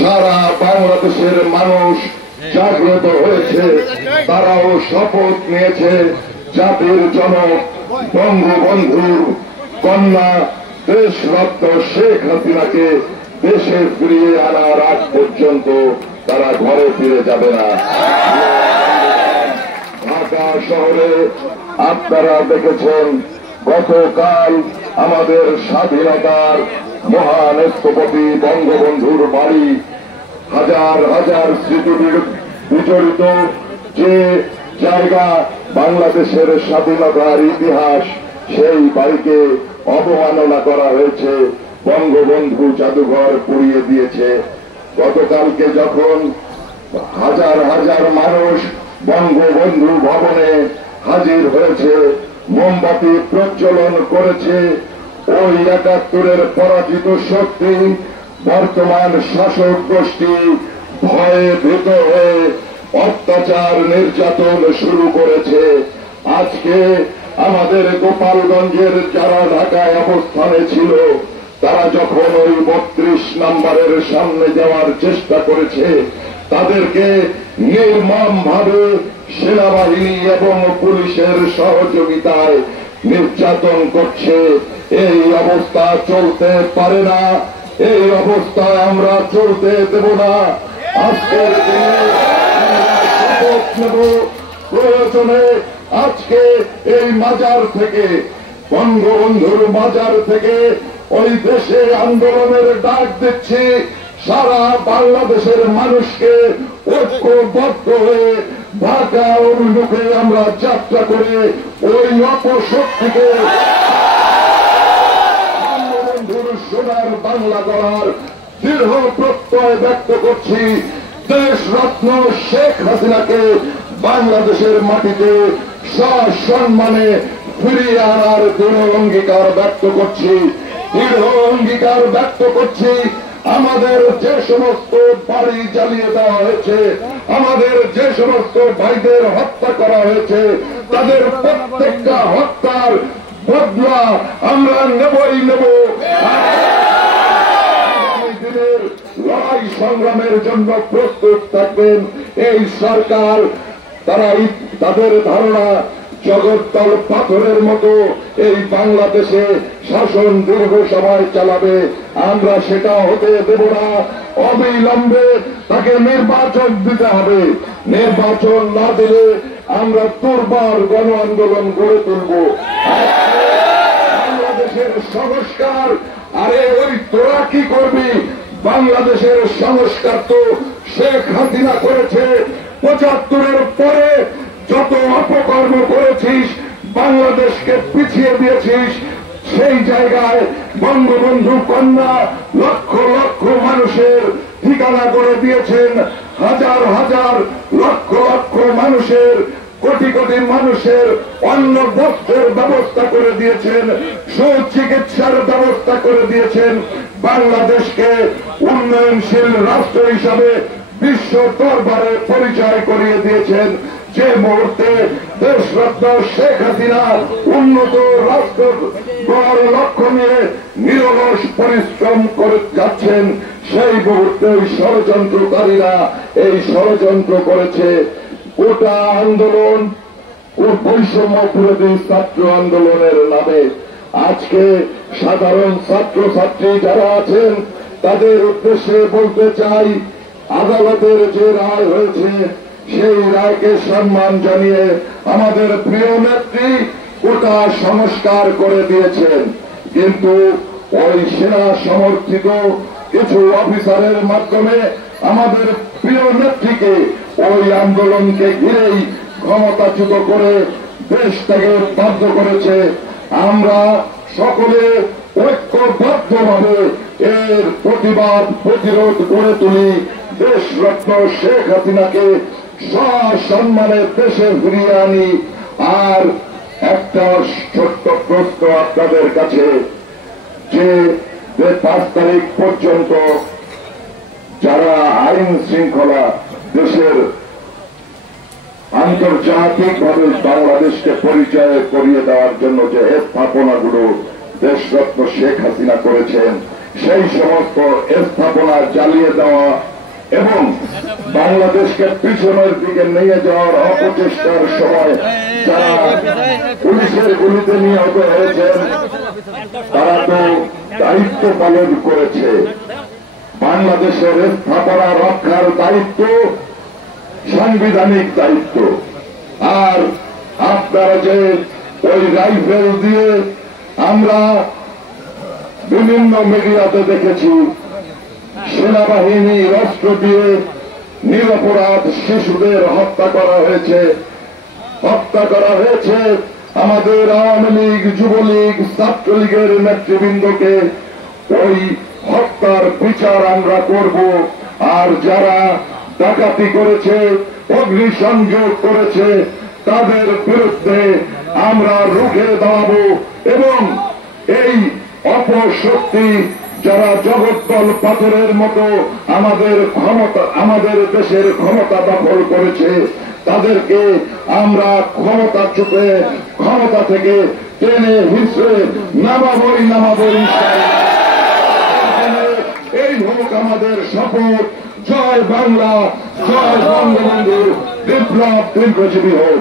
সারা বাংলাদেশের মানুষ জাগ্রত হয়েছে, তারাও শপথ নিয়েছে জাতির জনক বঙ্গবন্ধুর কন্যা দেশরত্ন শেখ হাসিনাকে দেশে ফিরিয়ে আনার আগ পর্যন্ত তারা ঘরে ফিরে যাবে না। ঢাকা শহরে আপনারা দেখেছেন গতকাল আমাদের স্বাধীনতার মহান স্থপতি বঙ্গবন্ধুর বাড়ি হাজার হাজার স্মৃতি বিজড়িত যে জায়গা, বাংলাদেশের স্বাধীনতার ইতিহাস, সেই বাড়িকে অবমাননা করা হয়েছে, বঙ্গবন্ধু জাদুঘর পুড়িয়ে দিয়েছে। গতকালকে যখন হাজার হাজার মানুষ বঙ্গবন্ধু ভবনে হাজির হয়েছে, মোমবাতি প্রজ্বলন করেছে, ওই ৭১-এর পরাজিত শক্তি বর্তমান শাসক গোষ্ঠী ভয়ে ভীত হয়ে অত্যাচার নির্যাতন শুরু করেছে। আজকে আমাদের গোপালগঞ্জের যারা ঢাকায় অবস্থানে ছিল, তারা যখন ওই ৩২ নম্বরের সামনে যাওয়ার চেষ্টা করেছে, তাদেরকে নির্মমভাবে সেনাবাহিনী এবং পুলিশের সহযোগিতায় নির্যাতন করছে। এই অবস্থা চলতে পারে না, এই অবস্থায় আমরা চলতে দেব না। আজকের দিনে শপথ নেব, প্রয়োজনে আজকে এই মাজার থেকে, বঙ্গবন্ধুর মাজার থেকে ওই দেশে আন্দোলনের ডাক দিচ্ছি। সারা বাংলাদেশের মানুষকে ঐক্যবদ্ধ হয়ে ঢাকা অভিমুখে আমরা যাত্রা করে ওই অপশক্তিকে বঙ্গবন্ধুর সোনার বাংলা গড়ার দৃঢ় প্রত্যয় ব্যক্ত করছি। দেশরত্ন শেখ হাসিনাকে বাংলাদেশের মাটিতে সসম্মানে ফিরিয়ে আনার দৃঢ় অঙ্গীকার ব্যক্ত করছি, দৃঢ় অঙ্গীকার ব্যক্ত করছি। আমাদের যে সমস্ত বাড়ি জ্বালিয়ে দেওয়া হয়েছে, আমাদের যে সমস্ত ভাইদের হত্যা করা হয়েছে, তাদের প্রত্যেকটা হত্যার বদলা আমরা নেবই নেব। দিনের লড়াই সংগ্রামের জন্য প্রস্তুত থাকবেন এই সরকার। তাদের ধারণা জগদ্দল পাথরের মতো এই বাংলাদেশে শাসন দীর্ঘ সময় চালাবে, আমরা সেটা হতে দেব না। অবিলম্বে তাকে নির্বাচন দিতে হবে, নির্বাচন না দিলে আমরা দুর্বার গণ আন্দোলন গড়ে তুলব। বাংলাদেশের সংস্কার, আরে ওই তোরা কি করবি? বাংলাদেশের সংস্কার তো শেখ হাসিনা করেছে। ৭৫-এর পরে যত অপকর্ম করেছিস, বাংলাদেশকে পিছিয়ে দিয়েছিস, সেই জায়গায় বঙ্গবন্ধু কন্যা লক্ষ লক্ষ মানুষের ঠিকানা করে দিয়েছেন, হাজার হাজার লক্ষ লক্ষ মানুষের, কোটি কোটি মানুষের অন্ন বস্ত্রের ব্যবস্থা করে দিয়েছেন, সুচিকিৎসার ব্যবস্থা করে দিয়েছেন, বাংলাদেশকে উন্নয়নশীল রাষ্ট্র হিসাবে বিশ্ব দরবারে পরিচয় করিয়ে দিয়েছেন। যে মুহূর্তে দেশরত্ন শেখ হাসিনা উন্নত রাষ্ট্র গড়ার লক্ষ্য নিয়ে নিরলস পরিশ্রম করে যাচ্ছেন, সেই মুহূর্তে ষড়যন্ত্রকারীরা এই ষড়যন্ত্র করেছে। গোটা আন্দোলন ও বৈষম্য বিরোধী ছাত্র আন্দোলনের নামে আজকে সাধারণ ছাত্রছাত্রী যারা আছেন, তাদের উদ্দেশ্যে বলতে চাই, আদালতের যে রায় হয়েছে, সেই রায়কে সম্মান জানিয়ে আমাদের প্রিয় নেত্রী গোটা সংস্কার করে দিয়েছেন। কিন্তু ওই সেনা সমর্থিত কিছু অফিসারের মাধ্যমে আমাদের প্রিয় নেত্রীকে ওই আন্দোলনকে ঘিরেই ক্ষমতাচ্যুত করে দেশ থেকে বাধ্য করেছে। আমরা সকলে ঐক্যবদ্ধভাবে এর প্রতিবাদ প্রতিরোধ গড়ে তুলি। দেশরত্ন শেখ হাসিনাকে সসম্মানে দেশে ফিরিয়ে আনি। আর একটা ছোট্ট প্রশ্ন আপনাদের কাছে, যে ৫ তারিখ পর্যন্ত যারা আইন শৃঙ্খলা দেশের আন্তর্জাতিকভাবে বাংলাদেশকে পরিচয় করিয়ে দেওয়ার জন্য যে স্থাপনাগুলো দেশরত্ন শেখ হাসিনা করেছেন, সেই সমস্ত স্থাপনা জ্বালিয়ে দেওয়া এবং বাংলাদেশকে পিছনের দিকে নিয়ে যাওয়ার অপচেষ্টার সময় যারা পুলিশের গুলিতে নিহত হয়েছেন তারা তো দায়িত্ব পালন করেছে। বাংলাদেশের স্থাপনা রক্ষার দায়িত্ব সাংবিধানিক দায়িত্ব। আর আপনারা যে ওই রাইফেল দিয়ে আমরা বিভিন্ন মিডিয়াতে দেখেছি সেনাবাহিনী অস্ত্র দিয়ে নিরপরাধ শিশুদের হত্যা করা হয়েছে। আমাদের আওয়ামী লীগ, যুবলীগ, ছাত্রলীগের নেতৃবৃন্দকে ওই হত্যার বিচার আমরা করব। আর যারা ডাকাতি করেছে, অগ্নিসংযোগ করেছে, তাদের বিরুদ্ধে আমরা রুখে দাঁড়াবো এবং এই অপশক্তি যারা জগদ্দল পাথরের মতো আমাদের দেশের ক্ষমতা দখল করেছে তাদেরকে আমরা ক্ষমতা থেকে টেনে হিসেবে নামাবই। এই হোক আমাদের শপথ। জয় বাংলা, জয় বঙ্গবন্ধু, বিপ্লব দীর্ঘজীবী হোক।